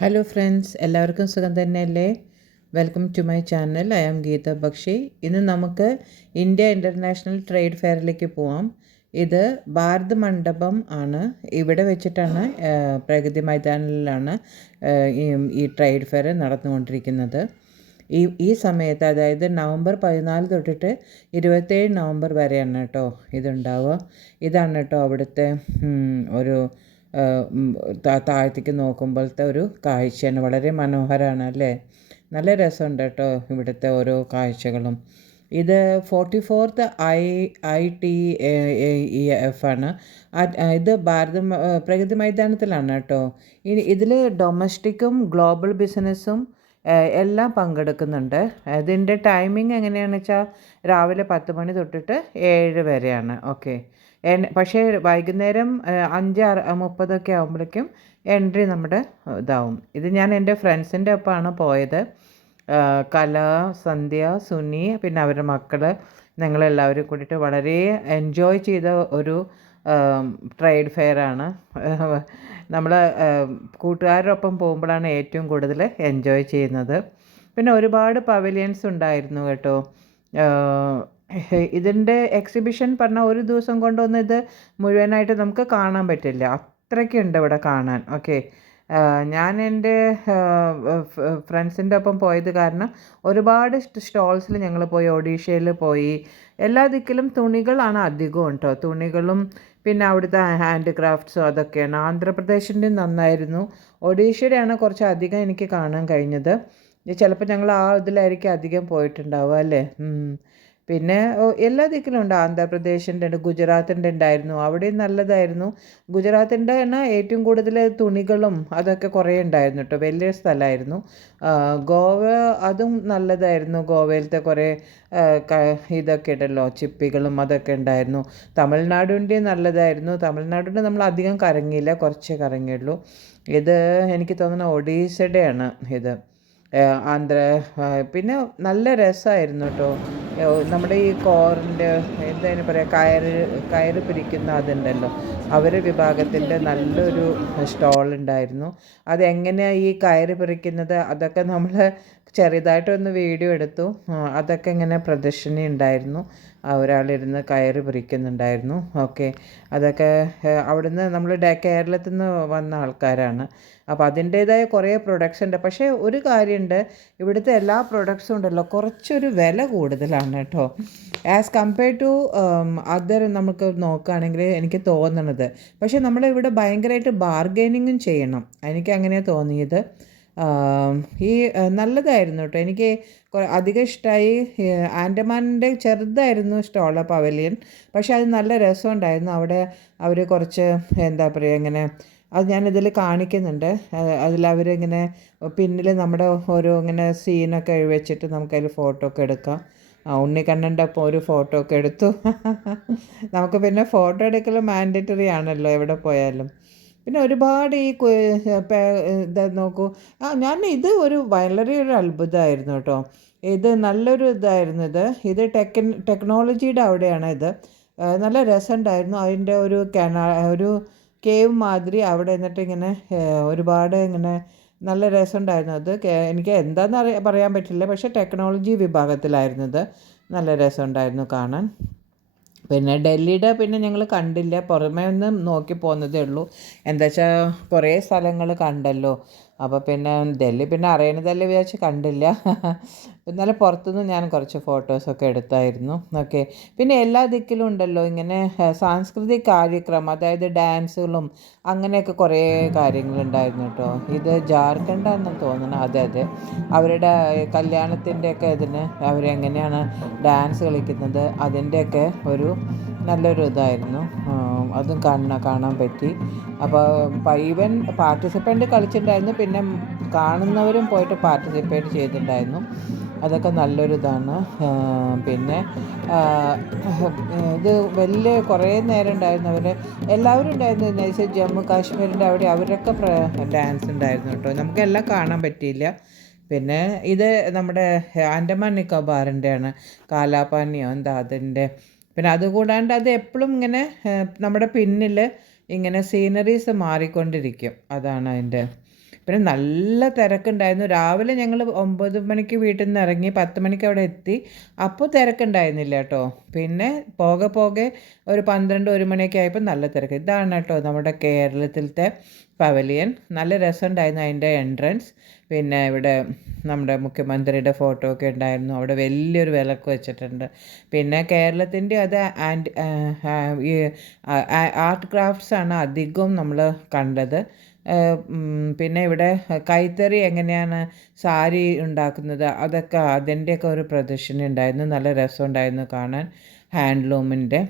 Hello friends, എല്ലാവർക്കും സുഖം തന്നെയല്ലേ? Welcome to my channel. I am Geeta Bakshi. ഇന്ന് നമുക്ക് ഇന്ത്യ ഇൻ്റർനാഷണൽ ട്രേഡ് ഫെയറിലേക്ക് പോവാം. ഇത് ഭാരത് മണ്ഡപം ആണ്. ഇവിടെ വെച്ചിട്ടാണ് പ്രഗതി മൈതാനിലാണ് ഈ ട്രേഡ് ഫെയർ നടന്നുകൊണ്ടിരിക്കുന്നത്. ഈ സമയത്ത്, അതായത് നവംബർ 14 തൊട്ടിട്ട് 27 നവംബർ വരെയാണ് കേട്ടോ ഇതുണ്ടാവുക. ഇതാണ് കേട്ടോ അവിടുത്തെ ഒരു താഴത്തേക്ക് നോക്കുമ്പോഴത്തെ ഒരു കാഴ്ചയാണ്. വളരെ മനോഹരമാണ് അല്ലേ? നല്ല രസമുണ്ട് കേട്ടോ ഇവിടുത്തെ ഓരോ കാഴ്ചകളും. ഇത് 44th ITEF ആണ്. ഇത് പ്രഗതി മൈതാനത്തിലാണ് കേട്ടോ. ഇതിൽ ഡൊമസ്റ്റിക്കും ഗ്ലോബൽ ബിസിനസ്സും എല്ലാം പങ്കെടുക്കുന്നുണ്ട്. ഇതിൻ്റെ ടൈമിംഗ് എങ്ങനെയാണെന്ന് വെച്ചാൽ രാവിലെ 10 മണി തൊട്ടിട്ട് 7 വരെയാണ്. ഓക്കെ. പക്ഷേ വൈകുന്നേരം 5:30 ആകുമ്പോഴേക്കും എൻട്രി നമ്മുടെ ഇതാവും. ഇത് ഞാൻ എൻ്റെ ഫ്രണ്ട്സിൻ്റെ ഒപ്പമാണ് പോയത്. കല, സന്ധ്യ, സുനി, പിന്നെ അവരുടെ മക്കൾ, ഞങ്ങളെല്ലാവരും കൂടിയിട്ട് വളരെ എൻജോയ് ചെയ്ത ഒരു ട്രേഡ് ഫെയറാണ്. നമ്മൾ കൂട്ടുകാരുടെ ഒപ്പം പോകുമ്പോഴാണ് ഏറ്റവും കൂടുതൽ എൻജോയ് ചെയ്യുന്നത്. പിന്നെ ഒരുപാട് പവലിയൻസ് ഉണ്ടായിരുന്നു കേട്ടോ. ഇതിൻ്റെ എക്സിബിഷൻ പറഞ്ഞാൽ ഒരു ദിവസം കൊണ്ടൊന്നും ഇത് മുഴുവനായിട്ട് നമുക്ക് കാണാൻ പറ്റില്ല. അത്രയ്ക്കുണ്ട് ഇവിടെ കാണാൻ. ഓക്കെ. ഞാൻ എൻ്റെ ഫ്രണ്ട്സിൻ്റെ ഒപ്പം പോയത് കാരണം ഒരുപാട് സ്റ്റോൾസിൽ ഞങ്ങൾ പോയി. ഒഡീഷയിൽ പോയി. എല്ലാ ദിക്കിലും തുണികളാണ് അധികവും കേട്ടോ. തുണികളും പിന്നെ അവിടുത്തെ ഹാൻഡ് ക്രാഫ്റ്റ്സും അതൊക്കെയാണ്. ആന്ധ്രാപ്രദേശിൻ്റെ നന്നായിരുന്നു. ഒഡീഷയുടെയാണ് കുറച്ച് അധികം എനിക്ക് കാണാൻ കഴിഞ്ഞത്. ചിലപ്പോൾ ഞങ്ങൾ ആ ഇതിലായിരിക്കും അധികം പോയിട്ടുണ്ടാവുക അല്ലേ. പിന്നെ എല്ലാ ദിക്കിലും ഉണ്ട്. ആന്ധ്രാപ്രദേശിൻ്റെ ഉണ്ട്, ഗുജറാത്തിൻ്റെ ഉണ്ടായിരുന്നു. അവിടെയും നല്ലതായിരുന്നു. ഗുജറാത്തിൻ്റെ തന്നെ ഏറ്റവും കൂടുതൽ തുണികളും അതൊക്കെ കുറേ ഉണ്ടായിരുന്നു കേട്ടോ. വലിയ സ്ഥലമായിരുന്നു. ഗോവ അതും നല്ലതായിരുന്നു. ഗോവയിലത്തെ കുറേ ഇതൊക്കെ ഉണ്ടല്ലോ, ചിപ്പികളും അതൊക്കെ ഉണ്ടായിരുന്നു. തമിഴ്നാടിൻ്റെ നല്ലതായിരുന്നു. തമിഴ്നാടിൻ്റെ നമ്മൾ അധികം കറങ്ങിയില്ല, കുറച്ചേ കറങ്ങിയുള്ളൂ. ഇത് എനിക്ക് തോന്നുന്നു ഒഡീഷയുടെയാണ് ഇത്. പിന്നെ നല്ല രസമായിരുന്നു കേട്ടോ. നമ്മുടെ ഈ കോറിൻ്റെ എന്തായാലും പറയാം, കയറ് പിരിക്കുന്ന അതുണ്ടല്ലോ, അവരുടെ വിഭാഗത്തിൻ്റെ നല്ലൊരു സ്റ്റോൾ ഉണ്ടായിരുന്നു. അതെങ്ങനെയാണ് ഈ കയറ് പിരിക്കുന്നത് അതൊക്കെ നമ്മൾ ചെറുതായിട്ടൊന്ന് വീഡിയോ എടുത്തു. അതൊക്കെ ഇങ്ങനെ പ്രദർശിനി ഉണ്ടായിരുന്നു. ഒരാളിരുന്ന് കയറ് പിരിക്കുന്നുണ്ടായിരുന്നു. ഓക്കെ. അതൊക്കെ അവിടുന്ന് നമ്മൾ കേരളത്തിൽ നിന്ന് വന്ന ആൾക്കാരാണ്. അപ്പോൾ അതിൻ്റേതായ കുറേ പ്രൊഡക്ട്സ് ഉണ്ട്. പക്ഷേ ഒരു കാര്യമുണ്ട്, ഇവിടുത്തെ എല്ലാ പ്രൊഡക്ട്സും ഉണ്ടല്ലോ കുറച്ചൊരു വില കൂടുതലാണ് കേട്ടോ. ആസ് കമ്പയർഡ് ടു അതർ നമുക്ക് നോക്കുകയാണെങ്കിൽ എനിക്ക് തോന്നണത്. പക്ഷേ നമ്മളിവിടെ ഭയങ്കരമായിട്ട് ബാർഗൈനിങ്ങും ചെയ്യണം. എനിക്ക് അങ്ങനെയാണ് തോന്നിയത്. ഈ നല്ലതായിരുന്നു കേട്ടോ. എനിക്ക് അധികം ഇഷ്ടമായി. ആൻഡമാനിൻ്റെ ചെറുതായിരുന്നു സ്റ്റോൾ, പവലിയൻ. പക്ഷേ അത് നല്ല രസമുണ്ടായിരുന്നു. അവിടെ അവർ കുറച്ച് എന്താ പറയുക, ഇങ്ങനെ അത് ഞാനിതിൽ കാണിക്കുന്നുണ്ട്. അതിലവരിങ്ങനെ പിന്നിൽ നമ്മുടെ ഓരോ ഇങ്ങനെ സീനൊക്കെ വെച്ചിട്ട് നമുക്കതിൽ ഫോട്ടോ ഒക്കെ എടുക്കാം. ഉണ്ണിക്കണ്ണൻ്റെ ഒപ്പം ഒരു ഫോട്ടോ ഒക്കെ എടുത്തു. നമുക്ക് പിന്നെ ഫോട്ടോ എടുക്കൽ മാൻഡേറ്ററി ആണല്ലോ എവിടെ പോയാലും. പിന്നെ ഒരുപാട് ഈ ഇത് നോക്കൂ. ഇത് വളരെ ഒരു അത്ഭുതമായിരുന്നു കേട്ടോ. ഇത് നല്ലൊരു ഇതായിരുന്നു. ഇത് ടെക്നോളജിയുടെ അവിടെയാണ് ഇത്. നല്ല രസമുണ്ടായിരുന്നു. അതിൻ്റെ ഒരു കേവ് മാതിരി അവിടെ എന്നിട്ട് ഇങ്ങനെ ഒരുപാട് ഇങ്ങനെ നല്ല രസമുണ്ടായിരുന്നു. അത് എനിക്ക് എന്താണെന്ന് പറയാൻ പറ്റില്ല. പക്ഷേ ടെക്നോളജി വിഭാഗത്തിലായിരുന്നത്. നല്ല രസമുണ്ടായിരുന്നു കാണാൻ. പിന്നെ ഡൽഹിയുടെ പിന്നെ ഞങ്ങൾ കണ്ടില്ല, പുറമേ ഒന്ന് നോക്കി പോകുന്നതേ ഉള്ളൂ. എന്താ വെച്ചാൽ കുറേ സ്ഥലങ്ങൾ കണ്ടല്ലോ. അപ്പോൾ പിന്നെ ഡൽഹി പിന്നെ അറിയണതല്ലേ വിചാരിച്ച് കണ്ടില്ല. എന്നാലും പുറത്തുനിന്ന് ഞാൻ കുറച്ച് ഫോട്ടോസൊക്കെ എടുത്തായിരുന്നു. ഓക്കെ. പിന്നെ എല്ലാ ദിക്കിലും ഉണ്ടല്ലോ ഇങ്ങനെ സാംസ്കൃതിക കാര്യക്രമം, അതായത് ഡാൻസുകളും അങ്ങനെയൊക്കെ കുറേ കാര്യങ്ങളുണ്ടായിരുന്നു കേട്ടോ. ഇത് ജാർഖണ്ഡാണെന്ന് തോന്നണം. അതെ. അവരുടെ കല്യാണത്തിൻ്റെയൊക്കെ ഇതിന് അവരെങ്ങനെയാണ് ഡാൻസ് കളിക്കുന്നത് അതിൻ്റെയൊക്കെ ഒരു നല്ലൊരു ഇതായിരുന്നു. അതും കാണാൻ പറ്റി. അപ്പോൾ ഈവൻ പാർട്ടിസിപ്പൻ്റ് കളിച്ചിട്ടുണ്ടായിരുന്നു. പിന്നെ കാണുന്നവരും പോയിട്ട് പാർട്ടിസിപ്പേറ്റ് ചെയ്തിട്ടുണ്ടായിരുന്നു. അതൊക്കെ നല്ലൊരു ഇതാണ്. പിന്നെ ഇത് വലിയ കുറേ നേരം ഉണ്ടായിരുന്നു. എല്ലാവരും ഉണ്ടായിരുന്നു. എന്നുവെച്ചാൽ ജമ്മു കാശ്മീരിൻ്റെ അവിടെ അവരൊക്കെ ഡാൻസ് ഉണ്ടായിരുന്നു കേട്ടോ. നമുക്കെല്ലാം കാണാൻ പറ്റിയില്ല. പിന്നെ ഇത് നമ്മുടെ ആൻഡമാൻ നിക്കോബാറിൻ്റെയാണ്, കാലാപാനിയോ എന്താ അതിൻ്റെ. പിന്നെ അതുകൂടാണ്ട് അത് എപ്പോഴും ഇങ്ങനെ നമ്മുടെ പിന്നിൽ ഇങ്ങനെ സീനറീസ് മാറിക്കൊണ്ടിരിക്കും. അതാണ് അതിൻ്റെ. പിന്നെ നല്ല തിരക്കുണ്ടായിരുന്നു. രാവിലെ ഞങ്ങൾ 9 മണിക്ക് വീട്ടിൽ നിന്ന് ഇറങ്ങി 10 മണിക്ക് അവിടെ എത്തി. അപ്പോൾ തിരക്കുണ്ടായിരുന്നില്ല കേട്ടോ. പിന്നെ പോകെ പോകെ ഒരു 12 1 മണിയൊക്കെ ആയപ്പോൾ നല്ല തിരക്ക്. ഇതാണ് കേട്ടോ നമ്മുടെ കേരളത്തിലത്തെ പവലിയൻ. നല്ല രസമുണ്ടായിരുന്നു അതിൻ്റെ എൻട്രൻസ്. പിന്നെ ഇവിടെ നമ്മുടെ മുഖ്യമന്ത്രിയുടെ ഫോട്ടോ ഒക്കെ ഉണ്ടായിരുന്നു. അവിടെ വലിയൊരു വിളക്ക് വെച്ചിട്ടുണ്ട്. പിന്നെ കേരളത്തിൻ്റെ അത് ഈ ആർട്ട് ക്രാഫ്റ്റ്സാണ് അധികവും നമ്മൾ കണ്ടത്. പിന്നെ ഇവിടെ കൈത്തറി എങ്ങനെയാണ് സാരി ഉണ്ടാക്കുന്നത് അതൊക്കെ അതിൻ്റെയൊക്കെ ഒരു പ്രദർശനം ഉണ്ടായിരുന്നു. നല്ല രസമുണ്ടായിരുന്നു കാണാൻ. ഹാൻഡ്ലൂമിൻ്റെ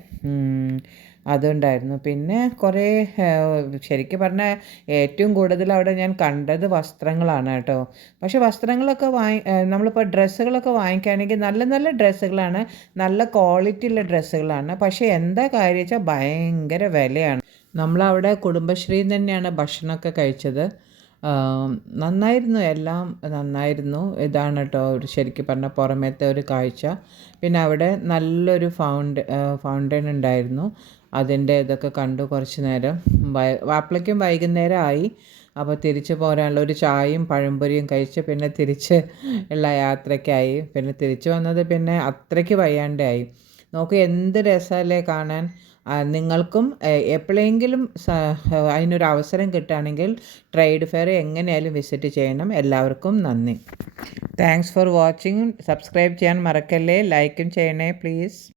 അതുണ്ടായിരുന്നു. പിന്നെ കുറേ ശരിക്കും പറഞ്ഞാൽ ഏറ്റവും കൂടുതൽ അവിടെ ഞാൻ കണ്ടത് വസ്ത്രങ്ങളാണ് കേട്ടോ. പക്ഷേ വസ്ത്രങ്ങളൊക്കെ നമ്മളിപ്പോൾ ഡ്രസ്സുകളൊക്കെ വാങ്ങിക്കുകയാണെങ്കിൽ നല്ല നല്ല ഡ്രസ്സുകളാണ്, നല്ല ക്വാളിറ്റി ഉള്ള ഡ്രസ്സുകളാണ്. പക്ഷേ എന്താ കാര്യം വെച്ചാൽ ഭയങ്കര വിലയാണ്. നമ്മളവിടെ കുടുംബശ്രീയിൽ തന്നെയാണ് ഭക്ഷണമൊക്കെ കഴിച്ചത്. നന്നായിരുന്നു, എല്ലാം നന്നായിരുന്നു. ഇതാണ് കേട്ടോ ശരിക്കും പറഞ്ഞാൽ പുറമേത്തെ ഒരു കാഴ്ച. പിന്നെ അവിടെ നല്ലൊരു ഫൗണ്ടൻ ഉണ്ടായിരുന്നു. അതിൻ്റെ ഇതൊക്കെ കണ്ടു കുറച്ച് നേരം. അപ്പോഴേക്കും വൈകുന്നേരം ആയി. അപ്പോൾ തിരിച്ച് പോരാനുള്ള ഒരു ചായയും പഴംപൊരിയും കഴിച്ച് പിന്നെ തിരിച്ച് ഉള്ള യാത്രയ്ക്കായി. പിന്നെ തിരിച്ച് വന്നത് പിന്നെ അത്രയ്ക്ക് വയ്യാണ്ടായി. നോക്കൂ എന്ത് രസമല്ലേ കാണാൻ. നിങ്ങൾക്കും എപ്പോഴെങ്കിലും അതിനൊരു അവസരം കിട്ടുകയാണെങ്കിൽ ട്രേഡ് ഫെയർ എങ്ങനെയായാലും വിസിറ്റ് ചെയ്യണം. എല്ലാവർക്കും നന്ദി. Thanks for watching. സബ്സ്ക്രൈബ് ചെയ്യാൻ മറക്കല്ലേ. ലൈക്കും ചെയ്യണേ പ്ലീസ്.